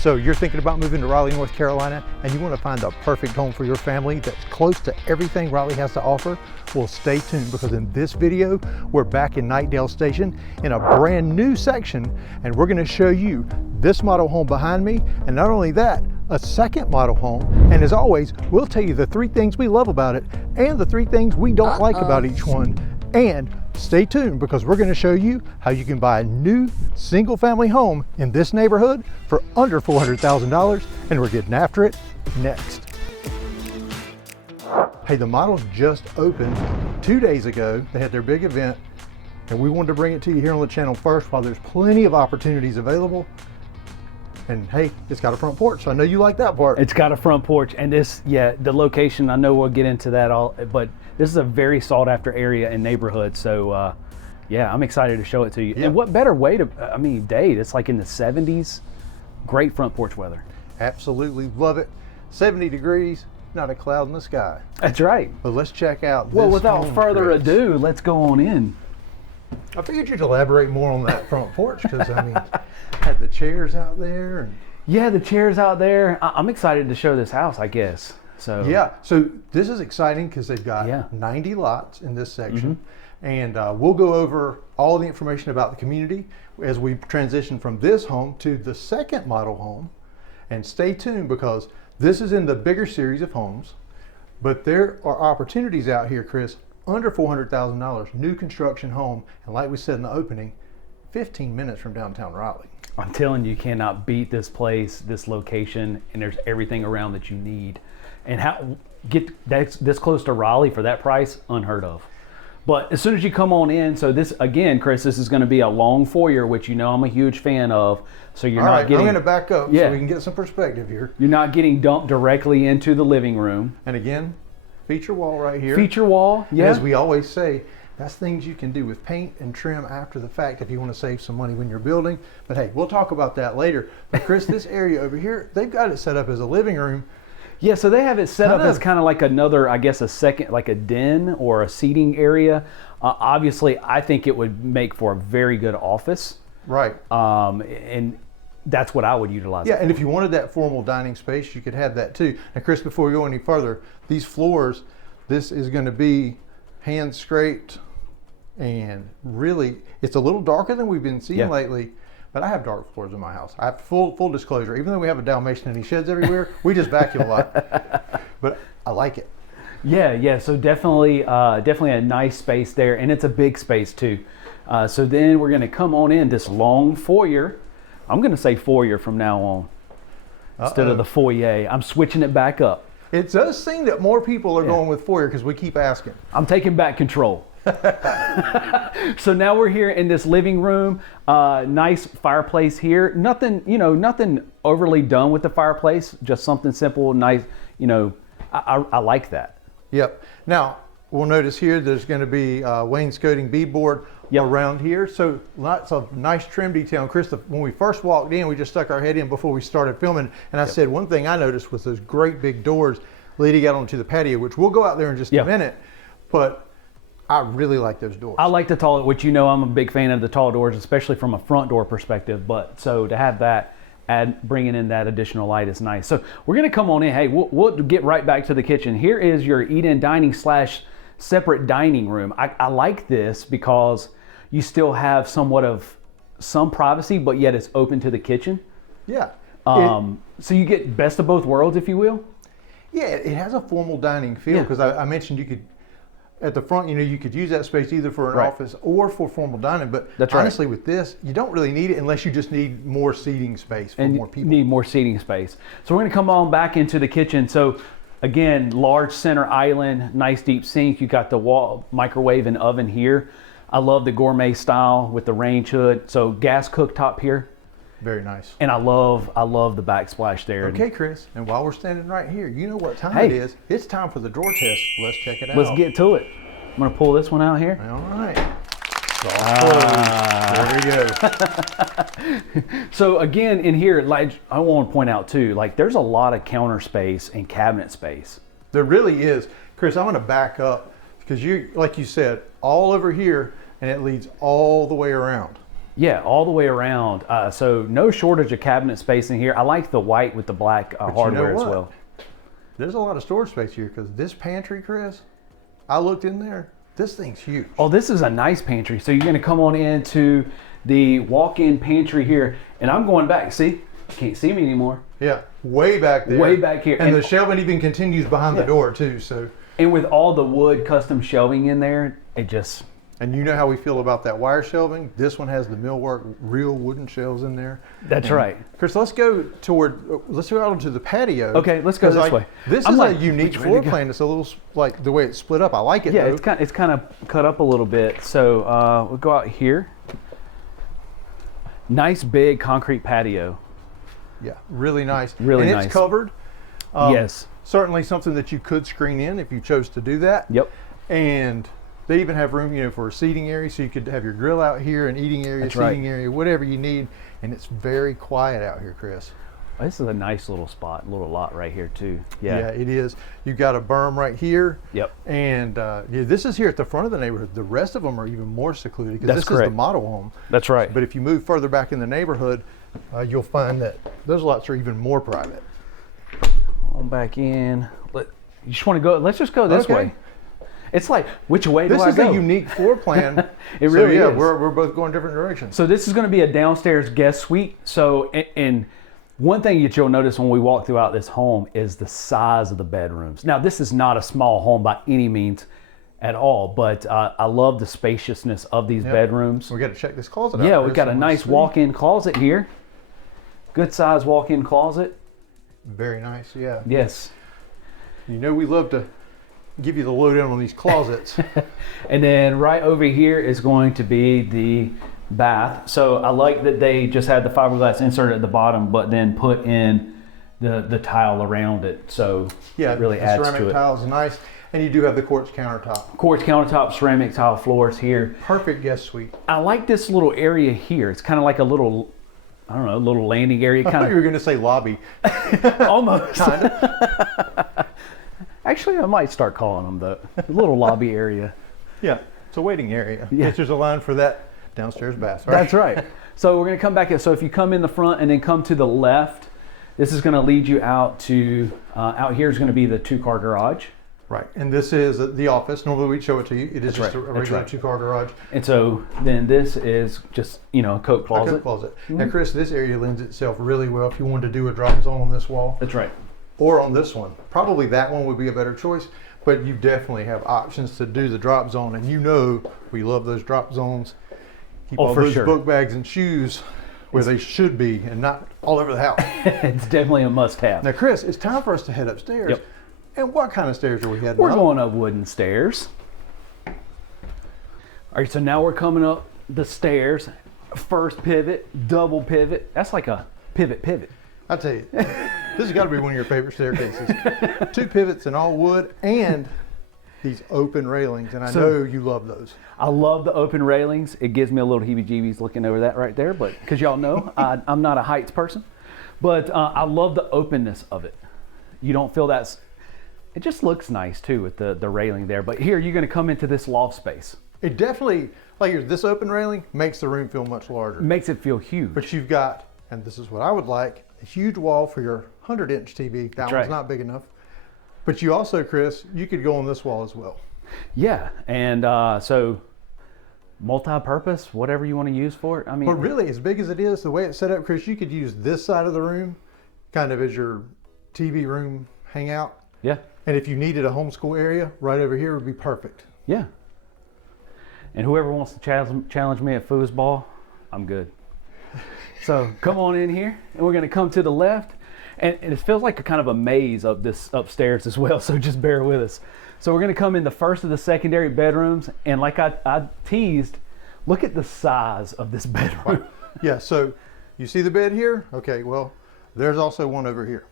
So you're thinking about moving to Raleigh, North Carolina, and you want to find the perfect home for your family that's close to everything Raleigh has to offer? Well, stay tuned, because in this video, we're back in Knightdale Station in a brand new section, and we're going to show you this model home behind me, and not only that, a second model home. And as always, we'll tell you the 3 things we love about it and the 3 things we don't like about each one. And stay tuned, because we're going to show you how you can buy a new single family home in this neighborhood for under $400,000, and we're getting after it next. Hey, the models just opened 2 days ago. They had their big event, and we wanted to bring it to you here on the channel first while there's plenty of opportunities available. And hey, it's got a front porch, so I know you like that part. It's got a front porch, and this, yeah, the location, I know we'll get into that all, but this is a very sought after area and neighborhood. So yeah, I'm excited to show it to you. Yeah. And what better way to, I mean, date, it's like in the 70s, great front porch weather. Absolutely love it. 70 degrees, not a cloud in the sky. That's right. But let's check out this Well, without home, further Chris. ado, let's go on in. I figured you'd elaborate more on that front porch, because I mean, had the chairs out there. And yeah, the chairs out there. I'm excited to show this house, I guess. So yeah, so this is exciting because they've got 90 lots in this section. And we'll go over all the information about the community as we transition from this home to the second model home. And stay tuned, because this is in the bigger series of homes, but there are opportunities out here, Chris, under $400,000, new construction home. And like we said in the opening, 15 minutes from downtown Raleigh. I'm telling you, you cannot beat this place, this location, and there's everything around that you need. And how get this close to Raleigh for that price, unheard of. But as soon as you come on in, so this, again, Chris, this is going to be a long foyer, which you know I'm a huge fan of. So you're not getting. I'm going to back up so we can get some perspective here. You're not getting dumped directly into the living room. And again, feature wall right here. Feature wall, yeah. And as we always say, that's things you can do with paint and trim after the fact if you want to save some money when you're building. But hey, we'll talk about that later. But Chris, this area over here, they've got it set up as a living room. Yeah, so they have it set up as kind of like another, I guess, a second, like a den or a seating area. Obviously, I think it would make for a very good office. Right. And that's what I would utilize. Yeah, and if you wanted that formal dining space, you could have that too. Now, Chris, before we go any further, these floors, this is going to be hand scraped, and really, it's a little darker than we've been seeing lately. But I have dark floors in my house. I have full disclosure. Even though we have a Dalmatian and he sheds everywhere, we just vacuum a lot. But I like it. Yeah. So definitely a nice space there, and it's a big space too. So then we're going to come on in this long foyer. I'm going to say foyer from now on instead of the foyer. I'm switching it back up. It does seem that more people are going with foyer because we keep asking. I'm taking back control. So now we're here in this living room. Nice fireplace here. Nothing overly done with the fireplace. Just something simple, nice. I like that. Yep. Now we'll notice here there's going to be wainscoting beadboard around here. So lots of nice trim detail. And Chris, when we first walked in, we just stuck our head in before we started filming. And I said one thing I noticed was those great big doors leading out onto the patio, which we'll go out there in just a minute. But I really like those doors. I like the tall, which I'm a big fan of the tall doors, especially from a front door perspective. But so to have that, bringing in that additional light is nice. So we're going to come on in. Hey, we'll get right back to the kitchen. Here is your eat-in dining / separate dining room. I like this because you still have somewhat of some privacy, but yet it's open to the kitchen. Yeah. So you get best of both worlds, if you will. Yeah, it has a formal dining feel because I mentioned you could. At the front, you could use that space either for an office or for formal dining. But honestly, with this, you don't really need it unless you just need more seating space for more people. Need more seating space. So we're going to come on back into the kitchen. So again, large center island, nice deep sink. You got the wall microwave and oven here. I love the gourmet style with the range hood. So gas cooktop here. Very nice. And I love the backsplash there. Okay, Chris. And while we're standing right here, you know what time it is. It's time for the drawer test. Let's check it out. Let's get to it. I'm going to pull this one out here. All right. There we go. So again, in here, like I want to point out too, like there's a lot of counter space and cabinet space. There really is. Chris, I want to back up because like you said, all over here, and it leads all the way around. Yeah, all the way around. So no shortage of cabinet space in here. I like the white with the black hardware as well. There's a lot of storage space here because this pantry, Chris, I looked in there. This thing's huge. Oh, this is a nice pantry. So you're going to come on into the walk-in pantry here, and I'm going back. See, you can't see me anymore. Yeah, way back there. Way back here. And the shelving even continues behind the door too. So. And with all the wood custom shelving in there, it just. And you know how we feel about that wire shelving. This one has the millwork, real wooden shelves in there. That's right. Chris, let's go out onto the patio. Okay, let's go this way. This is a unique floor plan. It's a little like the way it's split up. I like it. Yeah, though. it's kind of cut up a little bit. So we'll go out here. Nice big concrete patio. Yeah, really nice. Really and nice. It's covered. Yes. Certainly something that you could screen in if you chose to do that. Yep. And they even have room, for a seating area, so you could have your grill out here, an eating area, That's seating right. area, whatever you need. And it's very quiet out here, Chris. This is a nice little spot, little lot right here too. Yeah, it is. You've got a berm right here. Yep. And this is here at the front of the neighborhood. The rest of them are even more secluded because That's this correct. is the model home. That's right. But if you move further back in the neighborhood, you'll find that those lots are even more private. On back in. You just want to go? Let's just go this way. It's like, which way do I go? This is a unique floor plan. It really is. We're both going different directions. So this is going to be a downstairs guest suite. So, and one thing that you'll notice when we walk throughout this home is the size of the bedrooms. Now, this is not a small home by any means at all, but I love the spaciousness of these bedrooms. We got to check this closet out. Yeah, we've got a nice walk-in closet here. Good size walk-in closet. Very nice, yeah. Yes. We love to give you the lowdown on these closets. And then right over here is going to be the bath. So I like that they just had the fiberglass insert at the bottom, but then put in the tile around it. So yeah, it really the adds to ceramic it. tile is nice. And you do have the quartz countertop. Quartz countertop, ceramic tile floors here. Perfect guest suite. I like this little area here. It's kind of like a little, I don't know, a little landing area. I thought you were going to say lobby. Almost. Kind of. Actually, I might start calling them the little lobby area. Yeah, it's a waiting area. Yeah. Yes, there's a line for that downstairs bath. Right? That's right. So we're going to come back. So if you come in the front and then come to the left, this is going to lead you out to, out here is going to be the 2-car garage. Right, and this is the office. Normally we'd show it to you. It is just a regular 2-car garage. And so then this is just, a coat closet. A coat closet. Now, Chris, this area lends itself really well if you wanted to do a drop zone on this wall. That's right. Or on this one. Probably that one would be a better choice, but you definitely have options to do the drop zone, and we love those drop zones. Keep all those book bags and shoes where they should be and not all over the house. It's definitely a must-have. Now, Chris, it's time for us to head upstairs. Yep. And what kind of stairs are we heading up? We're going up wooden stairs. All right, so now we're coming up the stairs. First pivot, double pivot. That's like a pivot. I tell you, this has got to be one of your favorite staircases. 2 pivots and all wood, and these open railings, and I know you love those. I love the open railings. It gives me a little heebie-jeebies looking over that right there, but because y'all know I'm not a heights person, but I love the openness of it. You don't feel that. It just looks nice too with the railing there. But here you're going to come into this loft space. It definitely, this open railing makes the room feel much larger. It makes it feel huge. But you've got, and this is what I would like, a huge wall for your 100-inch TV. That one's not big enough. But you also, Chris, you could go on this wall as well. Yeah, and so multi-purpose, whatever you want to use for it. I mean, but really, as big as it is, the way it's set up, Chris, you could use this side of the room kind of as your TV room hangout. Yeah. And if you needed a homeschool area, right over here would be perfect. Yeah. And whoever wants to challenge me at foosball, I'm good. So come on in here, and we're going to come to the left. And it feels like a kind of a maze up this upstairs as well, so just bear with us. So we're going to come in the first of the secondary bedrooms, and like I teased, look at the size of this bedroom. Yeah, so you see the bed here? Okay, well, there's also one over here.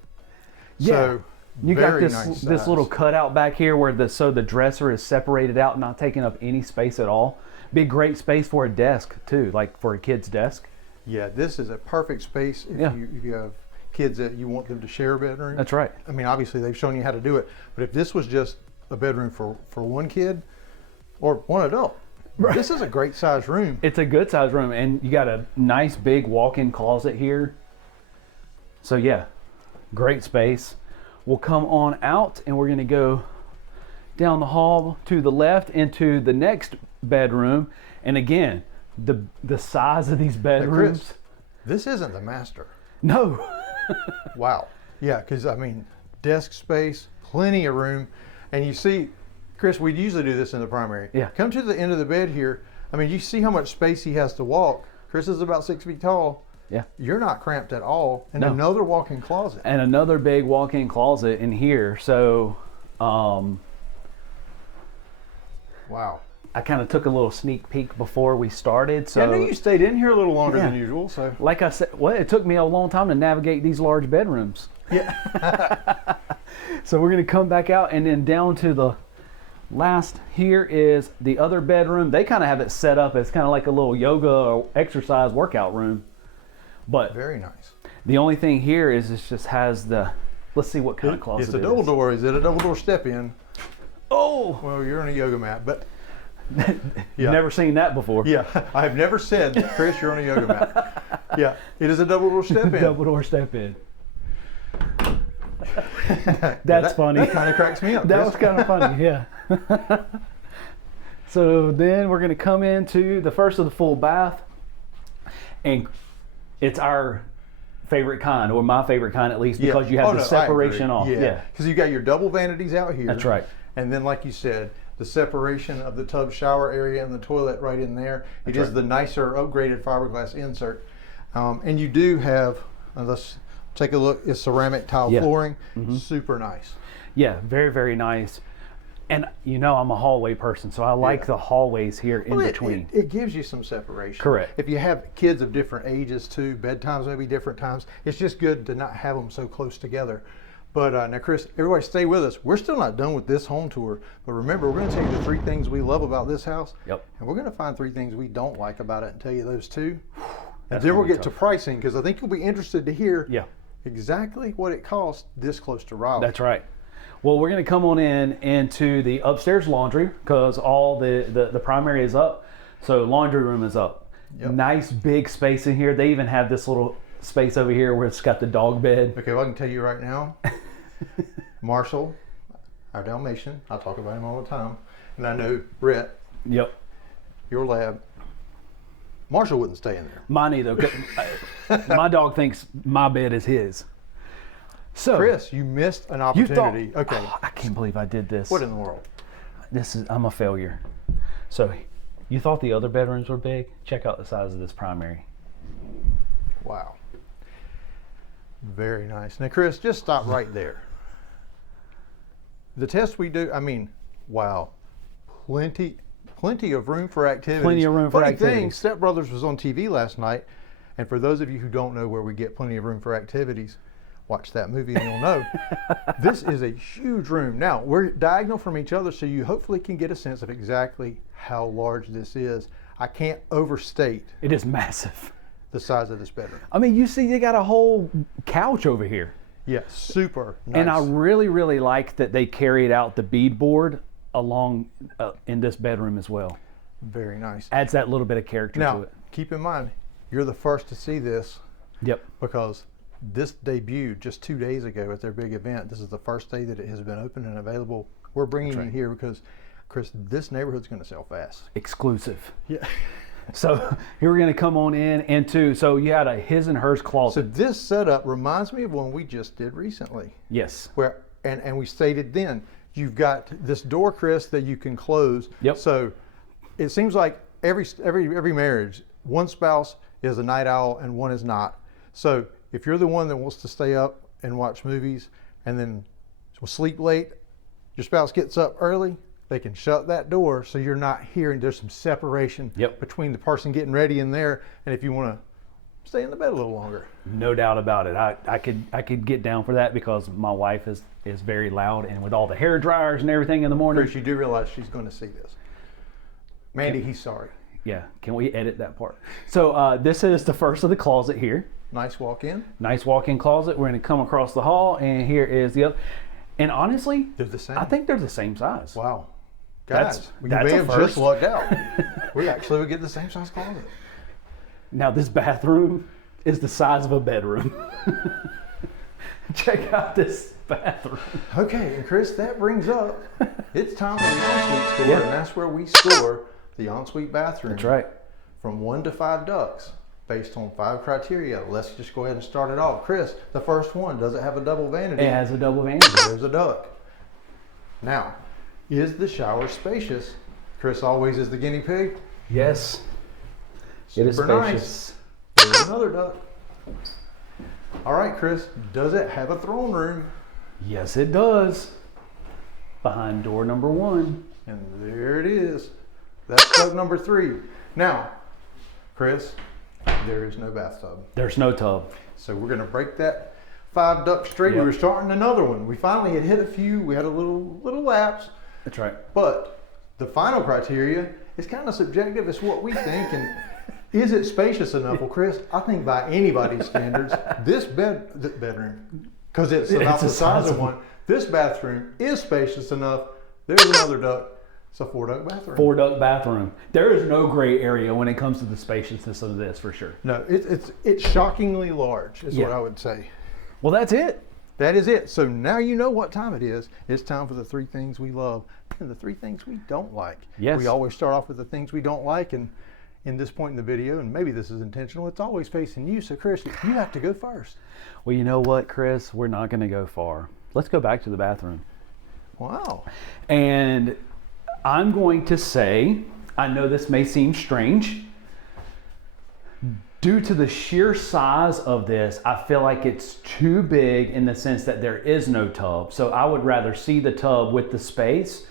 Yeah. So you got nice this little cutout back here where the dresser is separated out, not taking up any space at all. Be a great space for a desk too, like for a kid's desk. Yeah, this is a perfect space if you have kids that you want them to share a bedroom. That's right. I mean, obviously they've shown you how to do it, but if this was just a bedroom for one kid or one adult, This is a great size room. It's a good size room, and you got a nice big walk-in closet here. So yeah, great space. We'll come on out and we're gonna go down the hall to the left into the next bedroom. And again, the size of these bedrooms. Chris, this isn't the master. No. Wow. Yeah, because I mean, desk space, plenty of room. And you see, Chris, we usually do this in the primary. Yeah. Come to the end of the bed here. I mean, you see how much space he has to walk. Chris is about 6 feet tall. Yeah. You're not cramped at all. And No. another walk-in closet. And another big walk-in closet in here. So, Wow. I kind of took a little sneak peek before we started. So I know you stayed in here a little longer Yeah. than usual. So like I said, well, it took me a long time to navigate these large bedrooms. yeah. So we're going to come back out and then down to the last. Here is the other bedroom. They kind of have it set up as kind of like a little yoga or exercise workout room. But Very nice. the only thing here is it just has the, let's see what kind of closet It's a it double is. door. Is it a double door step in? Oh, Well, you're on a yoga mat, but you've never seen that before. yeah, I've never said, Chris, you're on a yoga mat. Yeah, it is a double door step in. Double door step in. That's funny. That kind of cracks me up. That Chris. was kind of funny, yeah. So then we're going to come into the first of the full bath, and it's our favorite kind, or my favorite kind at least, because you have the separation off. Yeah, because you got your double vanities out here. That's right. And then, like you said, the separation of the tub shower area and the toilet right in there. It is right. the nicer upgraded fiberglass insert. And you do have, let's take a look, it's ceramic tile Yeah. flooring. Super nice. Yeah, very, very nice. And you know, I'm a hallway person, so I like the hallways here in Well, between. It gives you some separation. Correct. If you have kids of different ages too, bedtimes may be different times, it's just good to not have them so close together. But now, Chris, everybody stay with us. We're still not done with this home tour. But remember, we're going to tell you the 3 things we love about this house. Yep. And we're going to find 3 things we don't like about it and tell you those too. And That's then we'll gonna be get to pricing, because I think you'll be interested to hear Yeah. exactly what it costs this close to Raleigh. That's right. Well, we're going to come on into the upstairs laundry, because all the primary is up. So laundry room is up. Yep. Nice big space in here. They even have this little space over here where it's got the dog bed. Okay, well, I can tell you right now, Marshall, our Dalmatian, I talk about him all the time, and I know Brett, Yep. your lab, Marshall wouldn't stay in there. Mine either. My dog thinks my bed is his. So Chris, you missed an you thought, opportunity. Okay, oh, I can't believe I did this. what in the world? I'm a failure. So you thought the other bedrooms were big? Check out the size of this primary. Wow. Very nice. Now, Chris, just stop right there. The test we do, I mean, wow, plenty of room for activities. Plenty of room for Funny thing, activities. Step Brothers was on TV last night, and for those of you who don't know where we get plenty of room for activities, watch that movie and you'll know. This is a huge room. Now, we're diagonal from each other, so you hopefully can get a sense of exactly how large this is. I can't overstate It is massive. the size of this bedroom. I mean, you see, they got a whole couch over here. Yeah, super nice. And I really, really like that they carried out the beadboard along in this bedroom as well. Very nice. Adds that little bit of character to Now, it. keep in mind, you're the first to see this Yep. because this debuted just 2 days ago at their big event. This is the first day that it has been open and available. We're bringing you here because, Chris, this neighborhood's going to sell fast. Exclusive. Yeah. So here we're going to come on into, so you had a his and hers So closet. this setup reminds me of one we just did recently, Yes. where and we stated then you've got this door, Chris, that you can close. Yep. So it seems like every marriage, one spouse is a night owl and one is not. So if you're the one that wants to stay up and watch movies and then will sleep late, your spouse gets up early, they can shut that door so you're not hearing. There's some separation Yep. between the person getting ready in there, and if you want to stay in the bed a little longer. No doubt about it. I could get down for that because my wife is very loud, and with all the hair dryers and everything in the morning. Chris, you do realize she's going to see this. Mandy, he's sorry. Yeah, can we edit that part? So this is the first of the closet here. Nice walk in. Nice walk-in closet. We're going to come across the hall, and here is the other. And honestly, They're the same. I think they're the same size. Wow. Guys, we that's may a have first. just lucked out. We actually would get the same size closet. Now this bathroom is the size of a bedroom. Check out this bathroom. Okay, and Chris, that brings up, it's time for the ensuite score, Yeah. and that's where we score the ensuite bathroom. That's right. From 1 to 5 ducts, based on 5 criteria. Let's just go ahead and start it off. Chris, the first one, does it have a double vanity? It has a double vanity. There's a duct. Now, is the shower spacious? Chris always is the guinea pig. Yes. It is Super spacious. nice. There's another duct. All right, Chris, does it have a throne room? Yes, it does. Behind door number 1. And there it is. That's duct number 3. Now, Chris, there is no bathtub. There's no tub. So we're going to break that 5 duct straight. Yep. We were starting another one. We finally had hit a few. We had a little lapse. That's right. But the final criteria is kind of subjective. It's what we think. And is it spacious enough? Well, Chris, I think by anybody's standards, this bedroom, because it's about the size of one, this bathroom is spacious enough. There's another duct. It's a 4 duct bathroom. 4 duct bathroom. There is no gray area when it comes to the spaciousness of this, for sure. No, it's shockingly large, is what I would say. Well, that's it. That is it. So now you know what time it is. It's time for the 3 things we love and the 3 things we don't like. Yes. We always start off with the things we don't like, and in this point in the video, and maybe this is intentional, it's always facing you. So Chris, you have to go first. Well, you know what, Chris? We're not going to go far. Let's go back to the bathroom. Wow. And I'm going to say, I know this may seem strange. Due to the sheer size of this, I feel like it's too big in the sense that there is no tub. So I would rather see the tub with the space,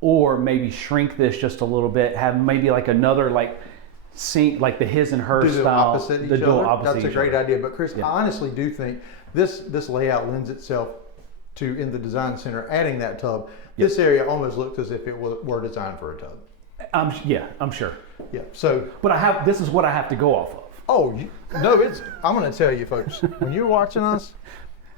or maybe shrink this just a little bit, have maybe like another like sink, like the his and her style. Opposite each the dual other. opposite That's a each great other. idea. But Chris, I honestly do think this layout lends itself to, in the design center, adding that tub. This area almost looks as if it were designed for a tub. I'm sure. Yeah. So, But this is what I have to go off of. I'm going to tell you folks, when you're watching us,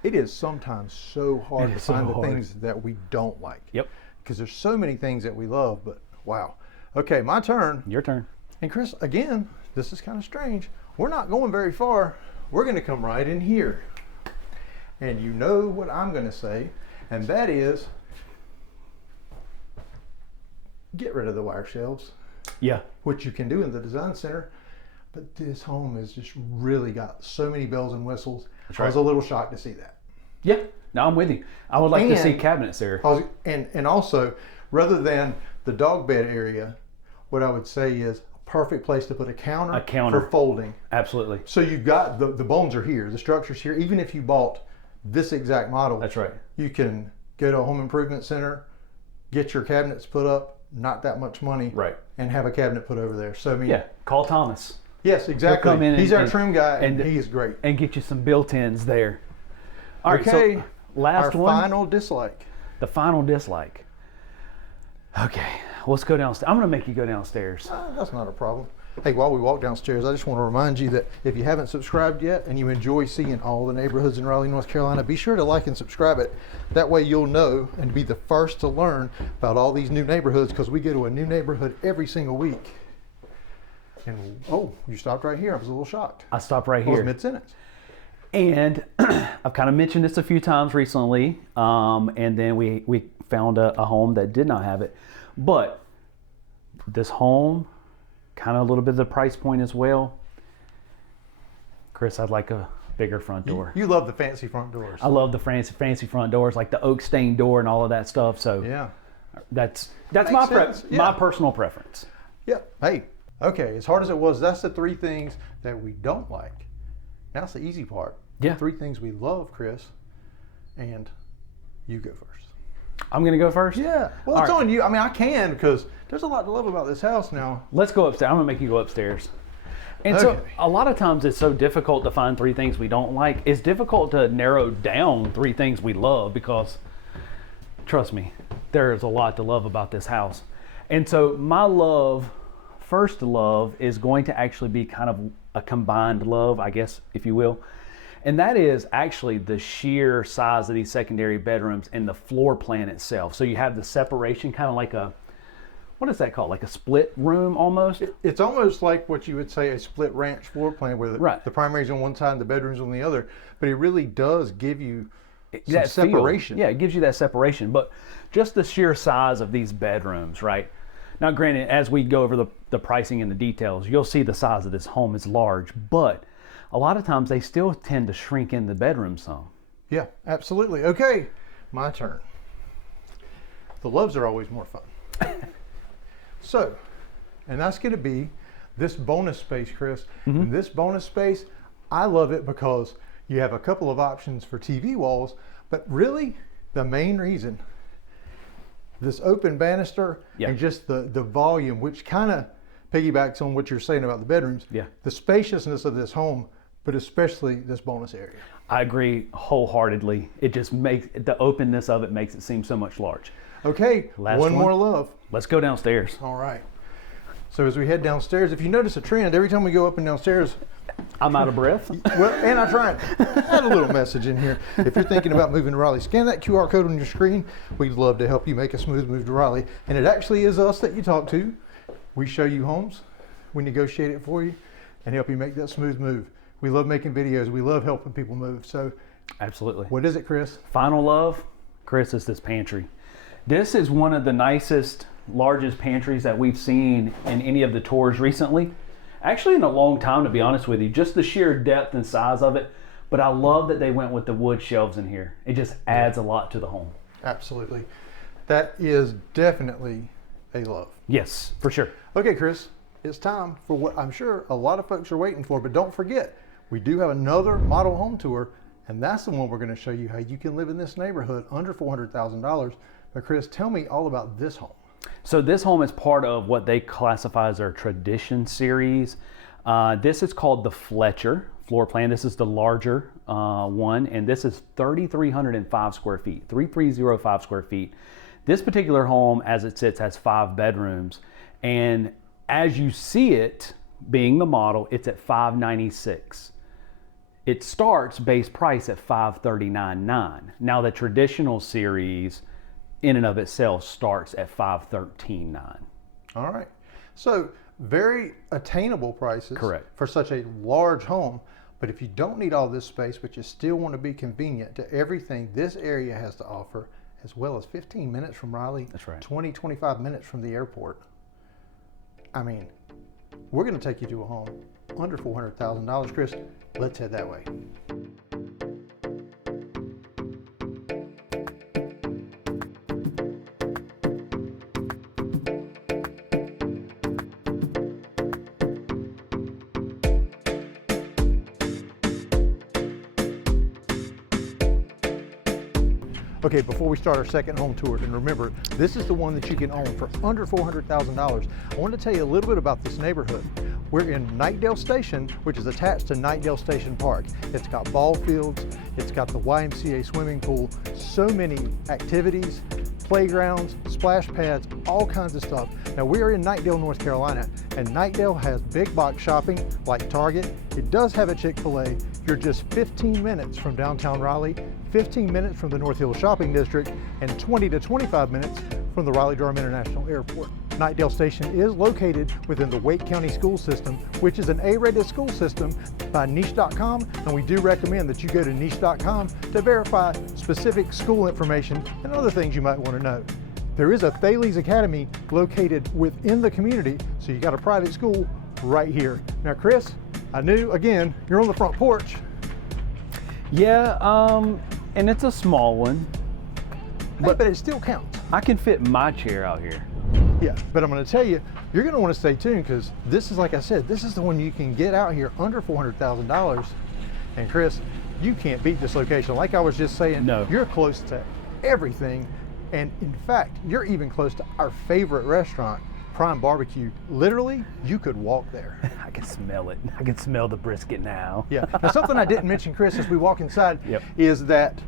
it is sometimes so hard to find the things that we don't like. Yep. Because there's so many things that we love, but wow. Okay, my turn. Your turn. And Chris, again, this is kind of strange. We're not going very far. We're going to come right in here. And you know what I'm going to say, and that is, get rid of the wire shelves. Yeah. Which you can do in the design center. But this home has just really got so many bells and whistles. I was a little shocked to see that. Yeah. No, I'm with you. I would like to see cabinets there. And also, rather than the dog bed area, what I would say is a perfect place to put a counter for folding. Absolutely. So you've got the bones are here, the structure's here. Even if you bought this exact model, That's right. You can go to a home improvement center, get your cabinets put up, not that much money, Right. and have a cabinet put over there. So I mean, Yeah. Call Thomas. Yes, exactly. Come in He's our trim guy, and he is great. And get you some built-ins there. All right, Okay, so last our one. final dislike. The final dislike. Okay, let's go downstairs. I'm going to make you go downstairs. That's not a problem. Hey, while we walk downstairs, I just want to remind you that if you haven't subscribed yet and you enjoy seeing all the neighborhoods in Raleigh, North Carolina, be sure to like and subscribe it. That way you'll know and be the first to learn about all these new neighborhoods, because we go to a new neighborhood every single week. And oh, you stopped right here. I was a little shocked. I stopped right I was here. mid-sentence. And I've kind of mentioned this a few times recently, and then we found a home that did not have it. But this home, kind of a little bit of the price point as well. Chris, I'd like a bigger front door. You love the fancy front doors. I love the fancy front doors, like the oak stained door and all of that stuff. So Yeah. that's Makes my sense. Yeah. my personal preference. Yeah. Hey, okay, as hard as it was, that's the 3 things that we don't like. Now it's the easy part. Yeah. 3 things we love, Chris. And you go first. I'm gonna go first. Yeah. Well, All it's right. on you. I mean, I can, because there's a lot to love about this house now. Let's go upstairs. I'm gonna make you go upstairs. And so Okay. a lot of times it's so difficult to find 3 things we don't like. It's difficult to narrow down 3 things we love, because trust me, there is a lot to love about this house. And so my first love is going to actually be kind of a combined love, I guess, if you will. And that is actually the sheer size of these secondary bedrooms and the floor plan itself. So you have the separation, kind of like what is that called? Like a split room almost? It's almost like what you would say a split ranch floor plan where Right. the primary's on one side and the bedroom's on the other, but it really does give you some That feel. separation. Yeah, it gives you that separation. But just the sheer size of these bedrooms, right? Now, granted, as we go over the pricing and the details, you'll see the size of this home is large, but a lot of times they still tend to shrink in the bedroom some. Yeah, absolutely. Okay, my turn. The loves are always more fun. So, and that's going to be this bonus space, Chris. And this bonus space, I love it because you have a couple of options for TV walls, but really the main reason, this open banister and just the volume, which kind of piggybacks on what you're saying about the bedrooms, the spaciousness of this home, but especially this bonus area. I agree wholeheartedly. It just makes, the openness of it makes it seem so much large. Okay, one more love. Let's go downstairs. All right. So as we head downstairs, if you notice a trend, every time we go up and downstairs, I'm out of breath. well, and I tried to add a little message in here. If you're thinking about moving to Raleigh, scan that QR code on your screen. We'd love to help you make a smooth move to Raleigh. And it actually is us that you talk to. We show you homes, we negotiate it for you, and help you make that smooth move. We love making videos. We love helping people move. So, absolutely. What is it, Chris? Final love, Chris, is this pantry. This is one of the nicest, largest pantries that we've seen in any of the tours recently. Actually, in a long time, to be honest with you. Just the sheer depth and size of it. But I love that they went with the wood shelves in here. It just adds a lot to the home. Absolutely. That is definitely a love. Yes, for sure. Okay, Chris, it's time for what I'm sure a lot of folks are waiting for, but don't forget, we do have another model home tour, and that's the one we're going to show you how you can live in this neighborhood under $400,000. But Chris, tell me all about this home. So this home is part of what they classify as our tradition series. This is called the Fletcher floor plan. This is the larger one, and this is 3,305 square feet, 3,305 square feet. This particular home, as it sits, has 5 bedrooms, and as you see it, being the model, it's at $596. It starts base price at $539.9. Now the traditional series, in and of itself, starts at $513.9. All right, so very attainable prices. Correct. For such a large home. But if you don't need all this space, but you still want to be convenient to everything this area has to offer, as well as 15 minutes from Raleigh, that's right, 25 minutes from the airport. I mean, we're going to take you to a home under $400,000. Chris, let's head that way. Okay, before we start our second home tour, and remember, this is the one that you can own for under $400,000. I want to tell you a little bit about this neighborhood. We're in Knightdale Station, which is attached to Knightdale Station Park. It's got ball fields, it's got the YMCA swimming pool, so many activities, playgrounds, splash pads, all kinds of stuff. Now we are in Knightdale, North Carolina, and Knightdale has big box shopping like Target. It does have a Chick-fil-A. You're just 15 minutes from downtown Raleigh, 15 minutes from the North Hill Shopping District, and 20 to 25 minutes from the Raleigh-Durham International Airport. Knightdale Station is located within the Wake County School System, which is an A-rated school system by niche.com, and we do recommend that you go to niche.com to verify specific school information and other things you might want to know. There is a Thales Academy located within the community, so you got a private school right here. Now, Chris, I knew, again, you're on the front porch. Yeah, and it's a small one. But it still counts. I can fit my chair out here. Yeah, but I'm going to tell you, you're going to want to stay tuned because this is, like I said, this is the one you can get out here under $400,000. And Chris, you can't beat this location. Like I was just saying, no, you're close to everything. And in fact, you're even close to our favorite restaurant, Prime Barbecue. Literally, you could walk there. I can smell it. I can smell the brisket now. Yeah. Now, something I didn't mention, Chris, as we walk inside, is that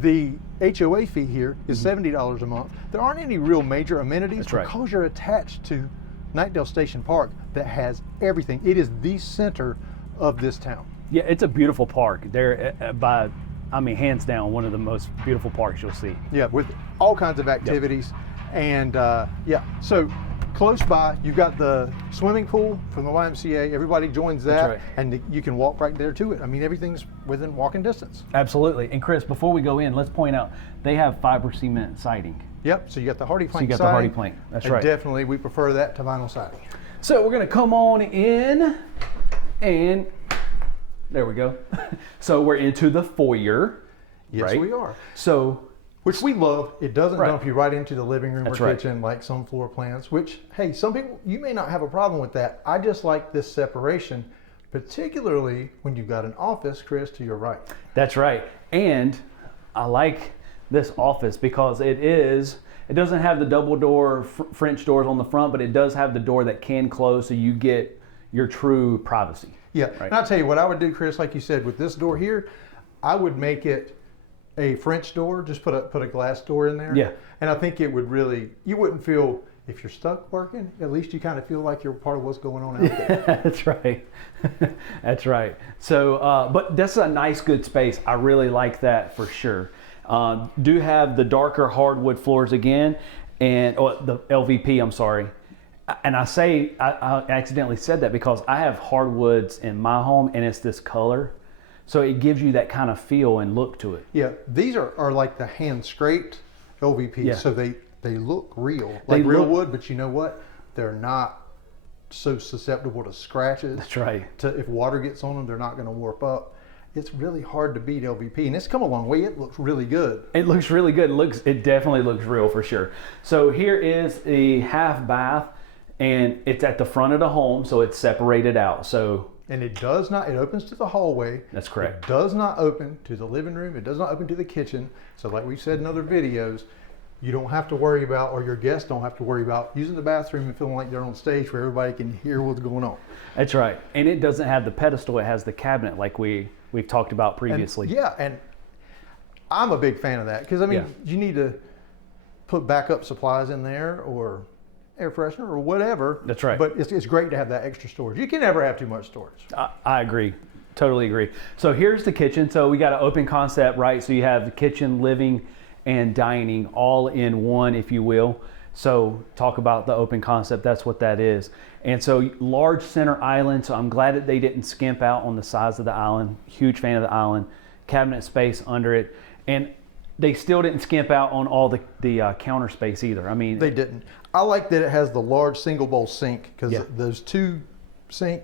the HOA fee here is $70 a month. There aren't any real major amenities because you're attached to Knightdale Station Park that has everything. It is the center of this town. Yeah, it's a beautiful park. There, hands down, one of the most beautiful parks you'll see. Yeah, with all kinds of activities. And so close by, you've got the swimming pool from the YMCA. Everybody joins that, right. and you can walk right there to it. I mean, everything's within walking distance. Absolutely. And Chris, before we go in, let's point out they have fiber cement siding. Yep, so you got the hardy plank So you got siding, the hardy plank. That's and right. Definitely, we prefer that to vinyl siding. So we're going to come on in, and there we go. So we're into the foyer. Yes, right? we are. So, which we love. It doesn't Right. dump you right into the living room That's or right. kitchen like some floor plans, which, hey, some people, you may not have a problem with that. I just like this separation, particularly when you've got an office, Chris, to your right. that's right. And I like this office because it doesn't have the double door French doors on the front, but it does have the door that can close so you get your true privacy. Yeah, Right. and I'll tell you what I would do, Chris, like you said, with this door here, I would make it a French door, just put a glass door in there. Yeah. And I think it would really, you wouldn't feel, if you're stuck working, at least you kind of feel like you're part of what's going on out there. That's right. That's right. So, but that's a nice, good space. I really like that for sure. Do have the darker hardwood floors again, and the LVP, I'm sorry. And I accidentally said that because I have hardwoods in my home and it's this color. So it gives you that kind of feel and look to it. Yeah, these are like the hand scraped LVPs, Yeah. so they look real, like They real look- wood, but you know what? They're not so susceptible to scratches. That's right. If water gets on them, they're not going to warp up. It's really hard to beat LVP, and it's come a long way. It looks really good. It looks really good. It definitely looks real for sure. So here is the half bath, and it's at the front of the home, so it's separated out. So And it does not, it opens to the hallway. That's correct. It does not open to the living room. It does not open to the kitchen. So like we've said in other videos, you don't have to worry about, or your guests don't have to worry about using the bathroom and feeling like they're on stage where everybody can hear what's going on. that's right. And it doesn't have the pedestal. It has the cabinet like we've talked about previously. And I'm a big fan of that because I mean, Yeah. you need to put backup supplies in there or air freshener or whatever. That's right. But it's great to have that extra storage. You can never have too much storage. I agree. Totally agree. So here's the kitchen. So we got an open concept, right? So you have the kitchen, living, and dining all in one, if you will. So talk about the open concept. That's what that is. And so large center island. So I'm glad that they didn't skimp out on the size of the island. Huge fan of the island. Cabinet space under it. And they still didn't skimp out on all the counter space either. I mean, They didn't. I like that it has the large single bowl sink because Yeah. those two sink,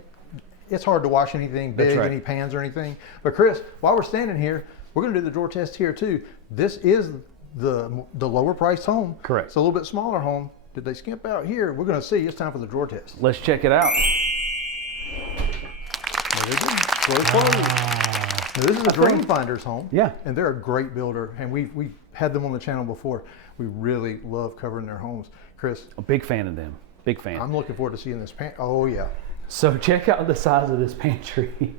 it's hard to wash anything big, right. any pans or anything. But Chris, while we're standing here, we're going to do the drawer test here too. This is the lower priced home. Correct. It's a little bit smaller home. Did they skimp out here? We're going to see. It's time for the drawer test. let's check it out. There they go. Drawer closed. Now, this is a Dream Finders home. Yeah. And they're a great builder. And we've had them on the channel before. We really love covering their homes. Chris, A big fan of them. Big fan. I'm looking forward to seeing this Oh, yeah. So check out the size of this pantry.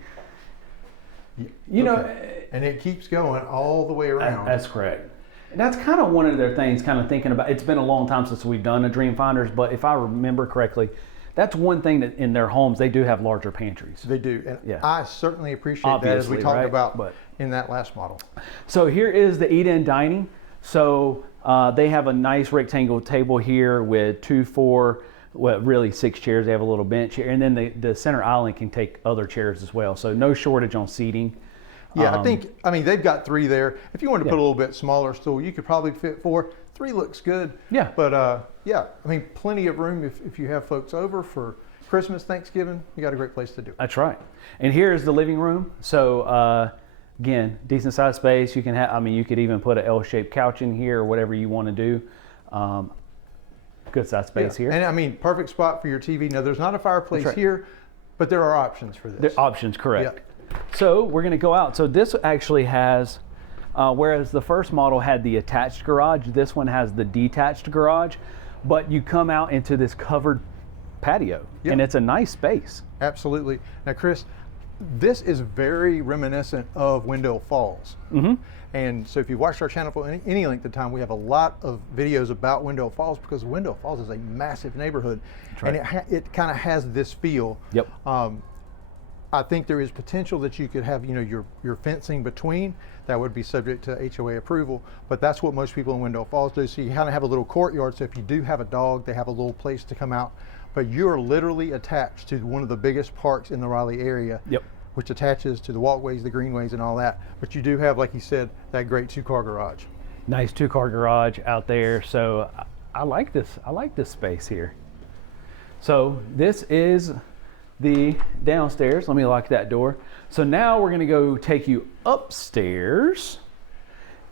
You know, And it keeps going all the way around. that's correct. And that's kind of one of their things, kind of thinking about, it's been a long time since we've done a Dream Finders, but if I remember correctly, that's one thing that in their homes, they do have larger pantries. They do. And Yeah. I certainly appreciate that as we Obviously, talked right? about But- in that last model. So here is the eat-in dining. So they have a nice rectangle table here with 2, 4, well, really 6 chairs. They have a little bench here. And then the center island can take other chairs as well. So no shortage on seating. Yeah, I mean, they've got 3 there. If you wanted to Yeah. put a little bit smaller stool, you could probably fit 4. 3 looks good. Yeah. But yeah, I mean, plenty of room if you have folks over for Christmas, Thanksgiving. You got a great place to do it. That's right. And here is the living room. So again, decent sized space. You can have, I mean, you could even put an L-shaped couch in here or whatever you want to do. Good sized space here. And I mean, perfect spot for your TV. Now, there's not a fireplace That's right. here, but there are options for this. The options, correct. So we're going to go out. So this actually has, whereas the first model had the attached garage, this one has the detached garage, but you come out into this covered patio, Yep. and it's a nice space. Absolutely. Now, Chris, this is very reminiscent of Wendell Falls. Mm-hmm. And so if you've watched our channel for any length of time, we have a lot of videos about Wendell Falls because Wendell Falls is a massive neighborhood. right. And it kind of has this feel. Yep. I think there is potential that you could have, your fencing between. That would be subject to HOA approval, but that's what most people in Wendell Falls do. So you kind of have a little courtyard. So if you do have a dog, they have a little place to come out. But you're literally attached to one of the biggest parks in the Raleigh area, which attaches to the walkways, the greenways, and all that. But you do have, like you said, that great 2-car garage. Nice 2-car garage out there. So I like this. I like this space here. So this is the downstairs. Let me lock that door. So now we're going to go take you upstairs.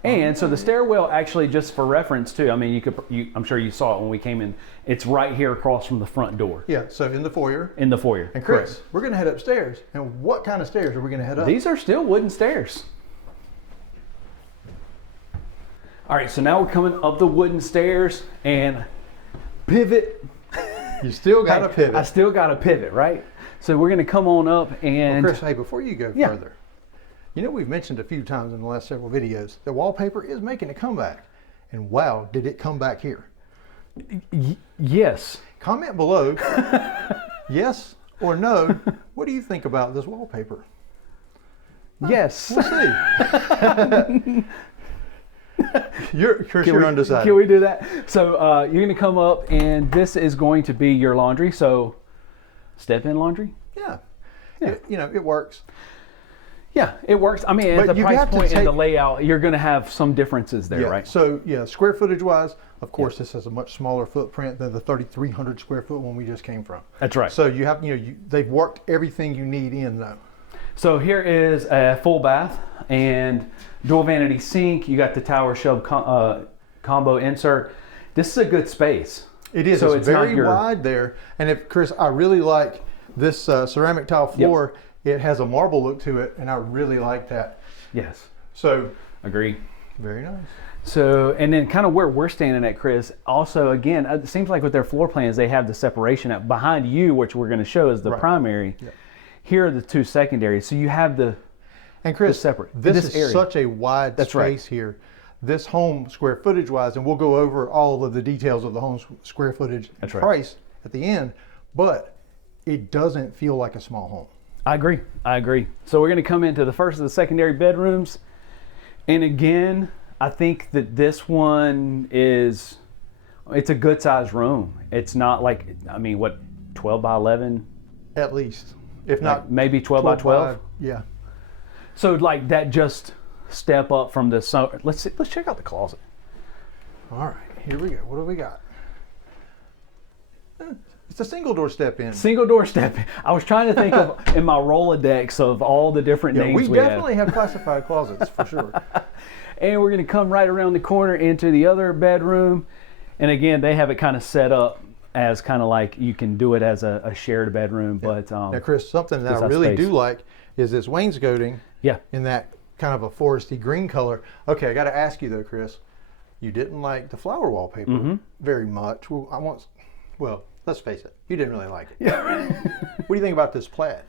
And so the stairwell, actually, just for reference too, I mean, I'm sure you saw it when we came in. It's right here across from the front door. Yeah, so in the foyer. In the foyer. And Chris, correct. We're going to head upstairs. And what kind of stairs are we going to head up? These are still wooden stairs. All right, so now we're coming up the wooden stairs and pivot. You still got to pivot. I still got to pivot, right? So we're going to come on up and... Well, Chris, hey, before you go further, we've mentioned a few times in the last several videos, the wallpaper is making a comeback. And wow, did it come back here? Yes. Comment below, yes or no, what do you think about this wallpaper? Yes. We'll see. Chris, you're undecided. Can we do that? So you're going to come up and this is going to be your laundry. So step-in laundry? Yeah. It works. Yeah, it works. I mean, at the price point and the layout, you're going to have some differences there, right? So, square footage wise, of course, this has a much smaller footprint than the 3,300 square foot one we just came from. That's right. So you have, they've worked everything you need in though. So here is a full bath and dual vanity sink. You got the tower shelf combo insert. This is a good space. It is. So it's very wide there. And if Chris, I really like this ceramic tile floor. Yep. It has a marble look to it, and I really like that. Yes. So, agree. Very nice. So, and then kind of where we're standing at, Chris, also, again, it seems like with their floor plans, they have the separation up behind you, which we're going to show is the primary. Yep. Here are the two secondaries. So you have the, and Chris, separate. This is area. Such a wide space here. This home square footage wise, and we'll go over all of the details of the home square footage and price at the end, but it doesn't feel like a small home. I agree. So we're going to come into the first of the secondary bedrooms. And again, I think that this one it's a good sized room. It's not like, 12 by 11? At least. If not, maybe 12 by 12? Yeah. So like that just step up from the, let's check out the closet. All right, here we go. What do we got? It's a single door step in. Single door step in. I was trying to think of in my Rolodex of all the different names we definitely have classified closets for sure. And we're going to come right around the corner into the other bedroom. And again, they have it kind of set up as kind of like you can do it as a shared bedroom. Yeah. But now, Chris, something that I really do like is this wainscoting. Yeah. In that kind of a foresty green color. Okay, I got to ask you though, Chris. You didn't like the flower wallpaper very much. Well, let's face it, you didn't really like it. Yeah. What do you think about this plaid?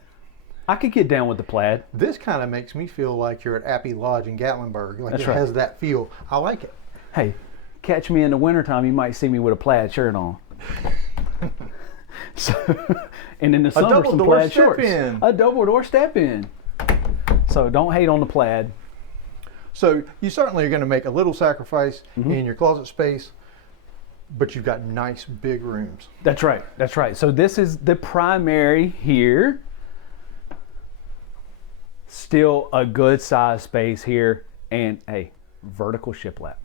I could get down with the plaid. This kind of makes me feel like you're at Appy Lodge in Gatlinburg. Like it has that feel. I like it. Hey, catch me in the wintertime, you might see me with a plaid shirt on. So, and in the summer, some plaid shorts. A double door step in. So don't hate on the plaid. So you certainly are going to make a little sacrifice in your closet space, but you've got nice big rooms. That's right. That's right. So this is the primary here. Still a good size space here, and a vertical shiplap.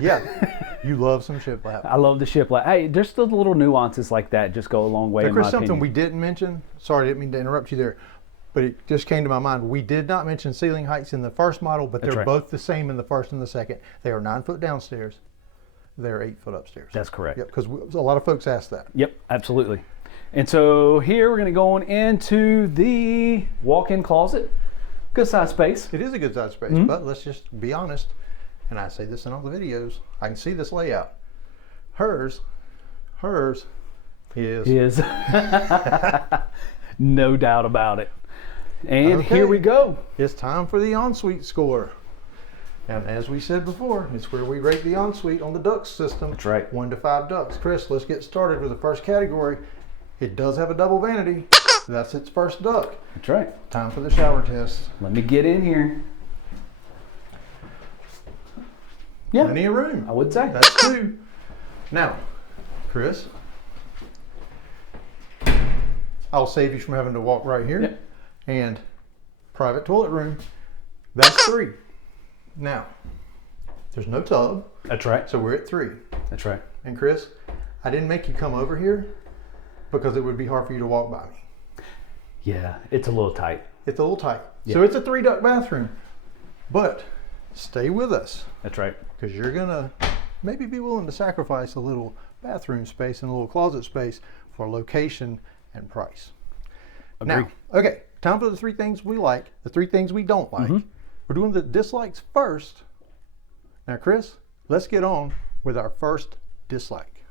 Yeah, you love some shiplap. I love the shiplap. Hey, just the little nuances like that just go a long way. Chris, something we didn't mention. Sorry, I didn't mean to interrupt you there, but it just came to my mind. We did not mention ceiling heights in the first model, but they're both the same in the first and the second. They are 9 foot downstairs. They're 8 foot upstairs. That's correct. Yep, because a lot of folks ask that. Yep, absolutely. And so here we're going to go on into the walk-in closet. Good size space. It is a good size space, but let's just be honest. And I say this in all the videos. I can see this layout. Hers is. No doubt about it. And here we go. It's time for the ensuite score. And as we said before, it's where we rate the ensuite on the ducts system. That's right. 1 to 5 ducts. Chris, let's get started with the first category. It does have a double vanity. That's its first duck. That's right. Time for the shower test. Let me get in here. Yeah. Plenty of room. I would say. That's 2. Now, Chris, I'll save you from having to walk right here. Yep. And private toilet room, that's 3. Now, there's no tub. That's right. So we're at 3. That's right. And Chris, I didn't make you come over here because it would be hard for you to walk by me. Yeah, it's a little tight. It's a little tight. Yeah. So it's a 3-duct bathroom. But stay with us. That's right. Because you're going to maybe be willing to sacrifice a little bathroom space and a little closet space for location and price. Agreed. Now, okay, time for the 3 things we like, the 3 things we don't like. We're doing the dislikes first. Now, Chris, let's get on with our first dislike.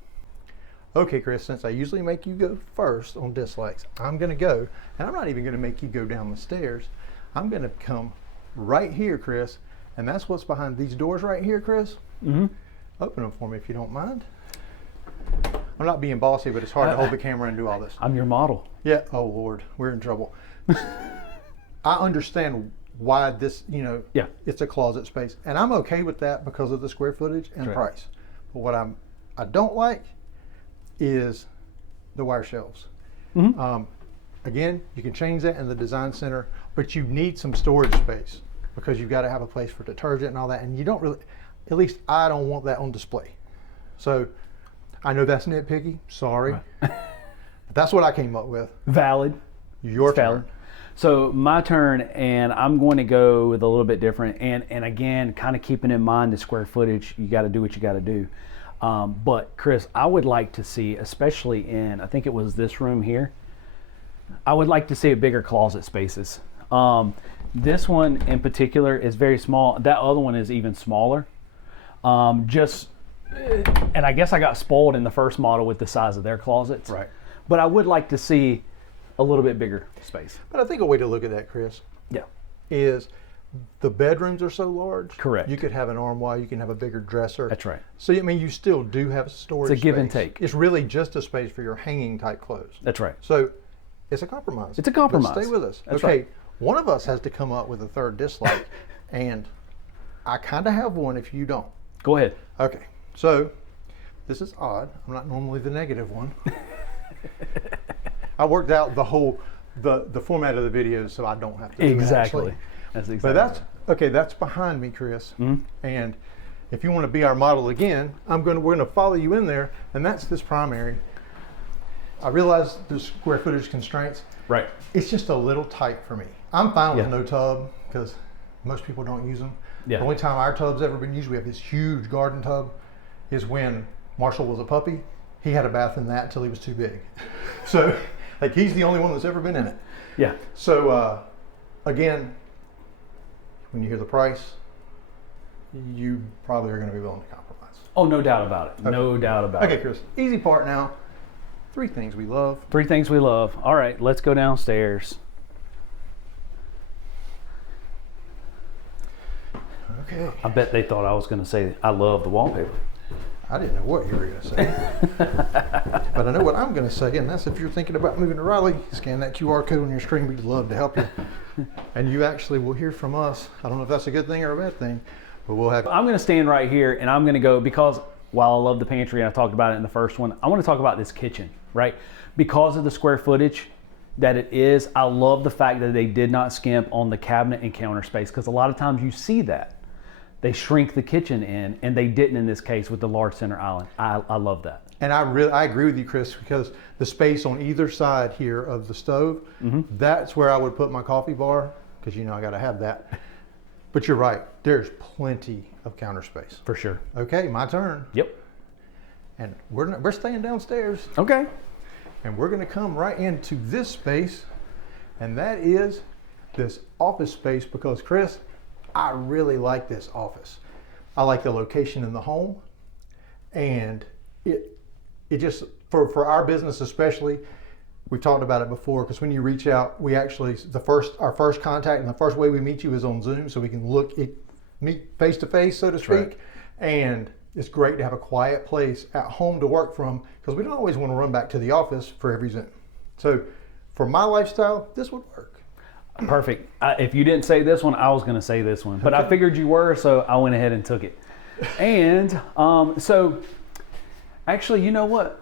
Okay, Chris, since I usually make you go first on dislikes, I'm going to go, and I'm not even going to make you go down the stairs. I'm going to come right here, Chris, and that's what's behind these doors right here, Chris. Open them for me if you don't mind. I'm not being bossy, but it's hard to hold the camera and do all this. I'm your model. Yeah. Oh Lord, we're in trouble. I understand why this, Yeah. it's a closet space, and I'm okay with that because of the square footage and price. But what I don't like is the wire shelves. Again, you can change that in the design center, but you need some storage space because you've got to have a place for detergent and all that, and you don't really, at least I don't want that on display. So I know that's nitpicky, sorry. Right. But that's what I came up with. Valid. Your turn. Valid. So my turn, and I'm going to go with a little bit different, and again, kind of keeping in mind the square footage. You got to do what you got to do. But Chris, I would like to see, especially in, I think it was this room here, I would like to see bigger closet spaces. This one in particular is very small. That other one is even smaller. And I guess I got spoiled in the first model with the size of their closets. Right. But I would like to see a little bit bigger space. But I think a way to look at that, Chris, is the bedrooms are so large. Correct. You could have an armoire, you can have a bigger dresser. That's right. So I mean, you still do have storage. It's a give and space. take. It's really just a space for your hanging type clothes. That's right. So it's a compromise. It's a compromise. But stay with us. That's okay. right. One of us has to come up with a third dislike, and I kind of have one if you don't. Go ahead. Okay. So this is odd. I'm not normally the negative one. I worked out the format of the videos so I don't have to do it, Exactly. actually. That's exactly. But that's okay. That's behind me, Chris. And if you want to be our model again, we're going to follow you in there, and that's this primary. I realize the square footage constraints. Right. It's just a little tight for me. I'm fine with no tub because most people don't use them. Yeah. The only time our tub's ever been used, we have this huge garden tub, is when Marshall was a puppy. He had a bath in that until he was too big. So, like, he's the only one that's ever been in it. Yeah. So, again, when you hear the price, you probably are going to be willing to compromise. Oh, no doubt about it. Okay. No doubt about it. Okay, Chris, easy part now. 3 things we love. 3 things we love. All right, let's go downstairs. Okay. I bet they thought I was going to say I love the wallpaper. I didn't know what you were going to say. But I know what I'm going to say, and that's if you're thinking about moving to Raleigh, scan that QR code on your screen. We'd love to help you. And you actually will hear from us. I don't know if that's a good thing or a bad thing, but we'll have... I'm going to stand right here, and I'm going to go, because while I love the pantry, and I talked about it in the first one, I want to talk about this kitchen, right? Because of the square footage that it is, I love the fact that they did not skimp on the cabinet and counter space, because a lot of times you see that. They shrink the kitchen in, and they didn't in this case with the large center island. I love that. And I agree with you, Chris, because the space on either side here of the stove, that's where I would put my coffee bar, because I got to have that. But you're right, there's plenty of counter space. For sure. Okay, my turn. Yep. And we're staying downstairs. Okay. And we're going to come right into this space, and that is this office space, because Chris, I really like this office. I like the location in the home, and it just, for our business especially, we've talked about it before, because when you reach out, we actually, our first contact and the first way we meet you is on Zoom, so we can meet face to face, so to speak. Right. And it's great to have a quiet place at home to work from, because we don't always want to run back to the office for every Zoom. So for my lifestyle, this would work. Perfect. If you didn't say this one, I was going to say this one, but I figured you were, so I went ahead and took it. And so actually, you know what?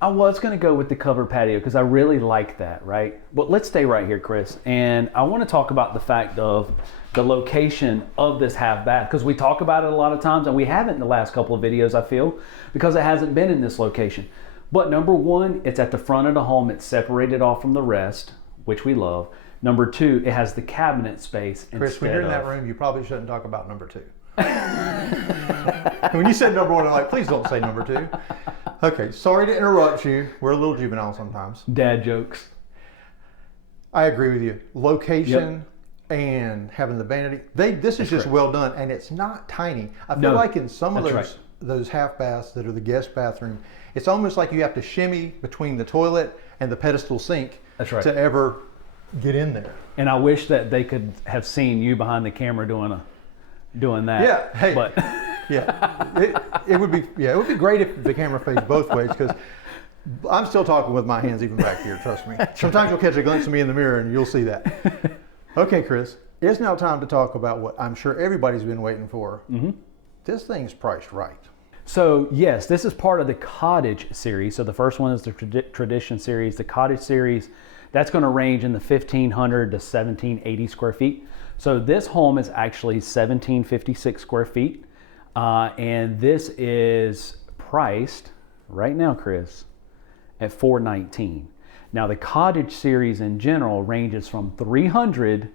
I was going to go with the covered patio because I really like that, right? But let's stay right here, Chris. And I want to talk about the fact of the location of this half bath, because we talk about it a lot of times, and we haven't in the last couple of videos, I feel, because it hasn't been in this location. But number one, it's at the front of the home. It's separated off from the rest, which we love. Number two, it has the cabinet space. Chris, when you're in that room, you probably shouldn't talk about number two. When you said number one, I'm like, please don't say number two. Okay, sorry to interrupt you. We're a little juvenile sometimes. Dad jokes. I agree with you. Location and having the vanity. This is just well done, and it's not tiny. I feel like in some of those half baths that are the guest bathroom, it's almost like you have to shimmy between the toilet and the pedestal sink to ever get in there. And I wish that they could have seen you behind the camera doing that. Yeah. Hey. But it would be great if the camera faced both ways, because I'm still talking with my hands even back here, trust me. Sometimes you'll catch a glimpse of me in the mirror and you'll see that. Okay, Chris, it's now time to talk about what I'm sure everybody's been waiting for. Mm-hmm. This thing's priced right. So yes, this is part of the cottage series. So the first one is the tradition series. The cottage series, that's going to range in the 1,500 to 1,780 square feet. So this home is actually 1,756 square feet. And this is priced right now, Chris, at $419. Now the cottage series in general ranges from 300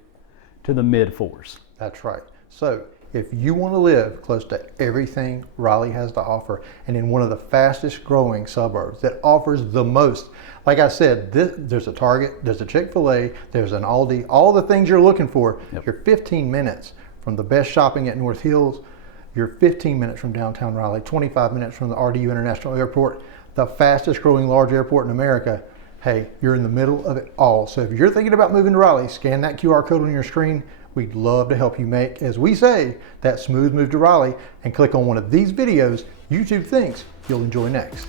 to the mid fours. That's right. So if you want to live close to everything Raleigh has to offer, and in one of the fastest growing suburbs that offers the most, like I said, there's a Target, there's a Chick-fil-A, there's an Aldi, all the things you're looking for. Yep. You're 15 minutes from the best shopping at North Hills. You're 15 minutes from downtown Raleigh, 25 minutes from the RDU International Airport, the fastest growing large airport in America. Hey, you're in the middle of it all. So if you're thinking about moving to Raleigh, scan that QR code on your screen. We'd love to help you make, as we say, that smooth move to Raleigh, and click on one of these videos YouTube thinks you'll enjoy next.